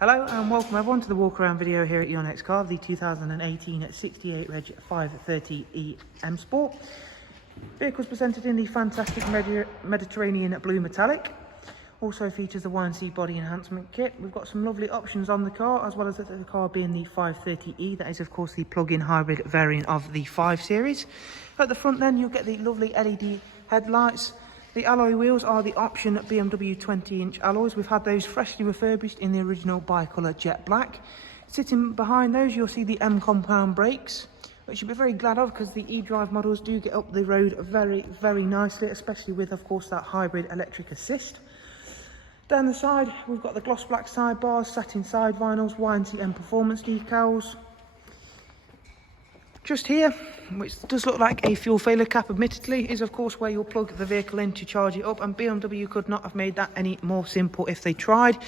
Hello and welcome everyone to the walk around video here at Your Next Car, the 2018 68 Reg 530E M Sport. Vehicle's presented in the fantastic Mediterranean blue metallic. Also features the YNC body enhancement kit. We've got some lovely options on the car, as well as the car being the 530E. That is of course the plug-in hybrid variant of the 5 Series. At the front then you'll get the lovely LED headlights. The alloy wheels are the option BMW 20-inch alloys. We've had those freshly refurbished in the original bi-colour jet black. Sitting behind those you'll see the M compound brakes, which you'll be very glad of because the eDrive models do get up the road very nicely, especially with of course that hybrid electric assist. Down the side we've got the gloss black sidebars, satin side vinyls, YNC M performance decals. Just here, which does look like a fuel failure cap admittedly, is of course where you'll plug the vehicle in to charge it up, and BMW could not have made that any more simple if they tried.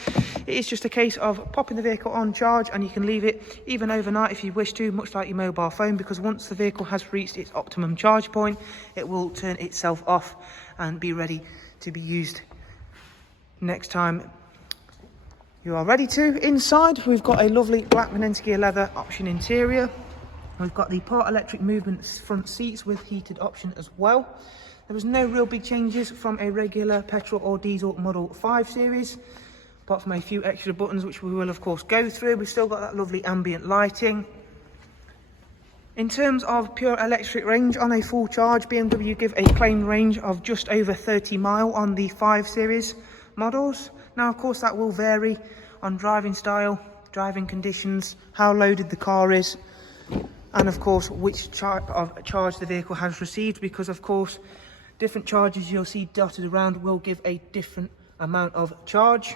It is just a case of popping the vehicle on charge, and you can leave it even overnight if you wish to, much like your mobile phone, because once the vehicle has reached its optimum charge point, it will turn itself off and be ready to be used next time you are ready to. Inside we've got a lovely black Manensky leather option interior. We've got the part electric movement front seats with heated option as well. There was no real big changes from a regular petrol or diesel Model 5 Series, apart from a few extra buttons which we will of course go through. We've still got that lovely ambient lighting. In terms of pure electric range, on a full charge, BMW give a claimed range of just over 30 miles on the 5 Series models. Now of course that will vary on driving style, driving conditions, how loaded the car is, and of course which type of charge the vehicle has received, because of course different charges you'll see dotted around will give a different amount of charge.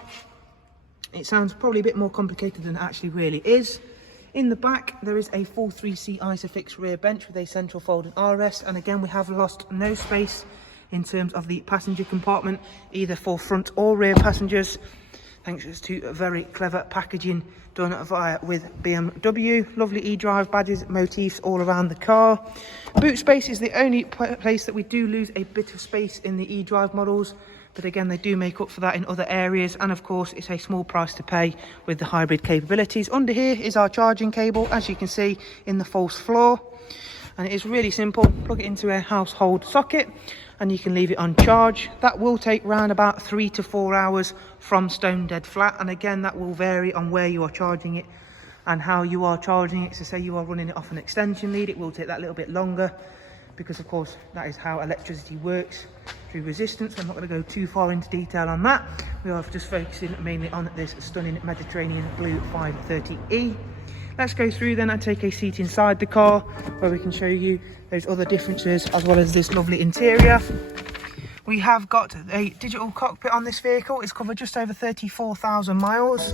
It sounds probably a bit more complicated than it actually really is. In the back there is a full 3-seat Isofix rear bench with a central folding armrest, and again we have lost no space in terms of the passenger compartment, either for front or rear passengers, thanks to very clever packaging done with BMW. Lovely eDrive badges, motifs all around the car. Boot space is the only place that we do lose a bit of space in the eDrive models, but again they do make up for that in other areas, and of course it's a small price to pay with the hybrid capabilities. Under here is our charging cable, as you can see in the false floor, and it is really simple. Plug it into a household socket and you can leave it on charge. That will take around about 3 to 4 hours from stone dead flat, and again that will vary on where you are charging it and how you are charging it. So say you are running it off an extension lead, it will take that little bit longer, because of course that is how electricity works, through resistance. I'm not going to go too far into detail on that. We are just focusing mainly on this stunning Mediterranean blue 530E. Let's go through then and take a seat inside the car, where we can show you those other differences as well as this lovely interior. We have got a digital cockpit on this vehicle. It's covered just over 34,000 miles.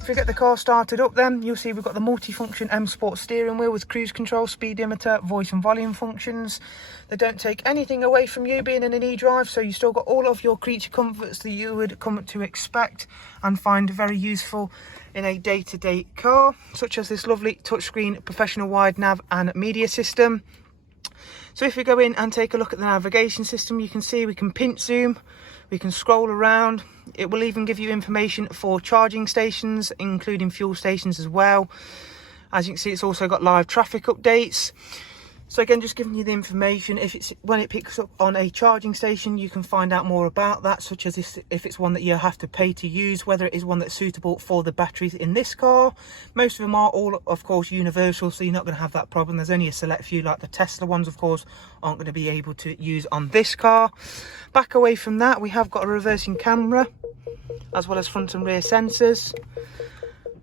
If we get the car started up then, you'll see we've got the multifunction M Sport steering wheel with cruise control, speedometer, voice and volume functions. They don't take anything away from you being in an eDrive, so you still got all of your creature comforts that you would come to expect and find very useful in a day-to-day car, such as this lovely touchscreen professional wide nav and media system. So if we go in and take a look at the navigation system, you can see we can pinch zoom, we can scroll around. It will even give you information for charging stations, including fuel stations as well. As you can see, it's also got live traffic updates. So again, just giving you the information. When it picks up on a charging station, you can find out more about that, such as if it's one that you have to pay to use, whether it is one that's suitable for the batteries in this car. Most of them are all, of course, universal, so you're not going to have that problem. There's only a select few, like the Tesla ones, of course, aren't going to be able to use on this car. Back away from that, we have got a reversing camera, as well as front and rear sensors.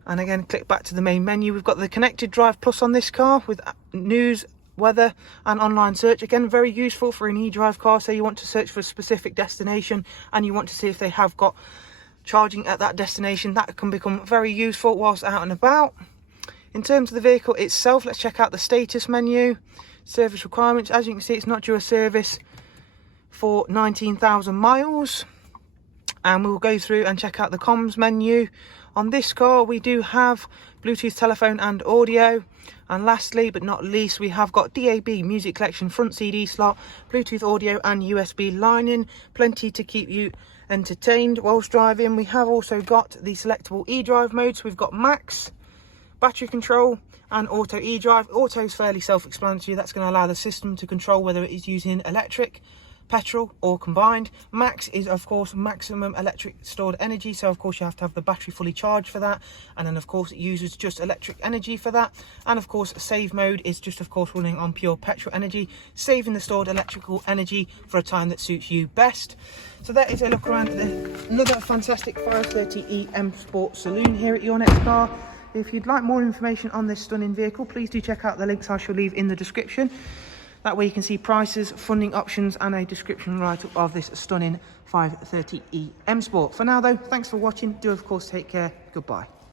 And again, click back to the main menu. We've got the Connected Drive Plus on this car with news, weather and online search. Again, very useful for an eDrive car. So you want to search for a specific destination and you want to see if they have got charging at that destination. That can become very useful whilst out and about. In terms of the vehicle itself, let's check out the status menu. Service requirements, as you can see, it's not due a service for 19,000 miles. And we'll go through and check out the comms menu. On this car we do have Bluetooth telephone and audio, and lastly but not least we have got DAB music collection, front CD slot, Bluetooth audio and USB line-in. Plenty to keep you entertained whilst driving. We have also got the selectable eDrive modes. We've got max, battery control, and auto eDrive. Auto is fairly self-explanatory. That's going to allow the system to control whether it is using electric, petrol, or combined. Max is of course maximum electric stored energy, so of course you have to have the battery fully charged for that, and then of course it uses just electric energy for that. And of course save mode is just of course running on pure petrol energy, saving the stored electrical energy for a time that suits you best. So that is a look around another fantastic 530e M Sport Saloon here at Your Next Car. If you'd like more information on this stunning vehicle, please do check out the links I shall leave in the description. That way you can see prices, funding options, and a description write-up of this stunning 530e M Sport. For now though, thanks for watching. Do of course take care. Goodbye.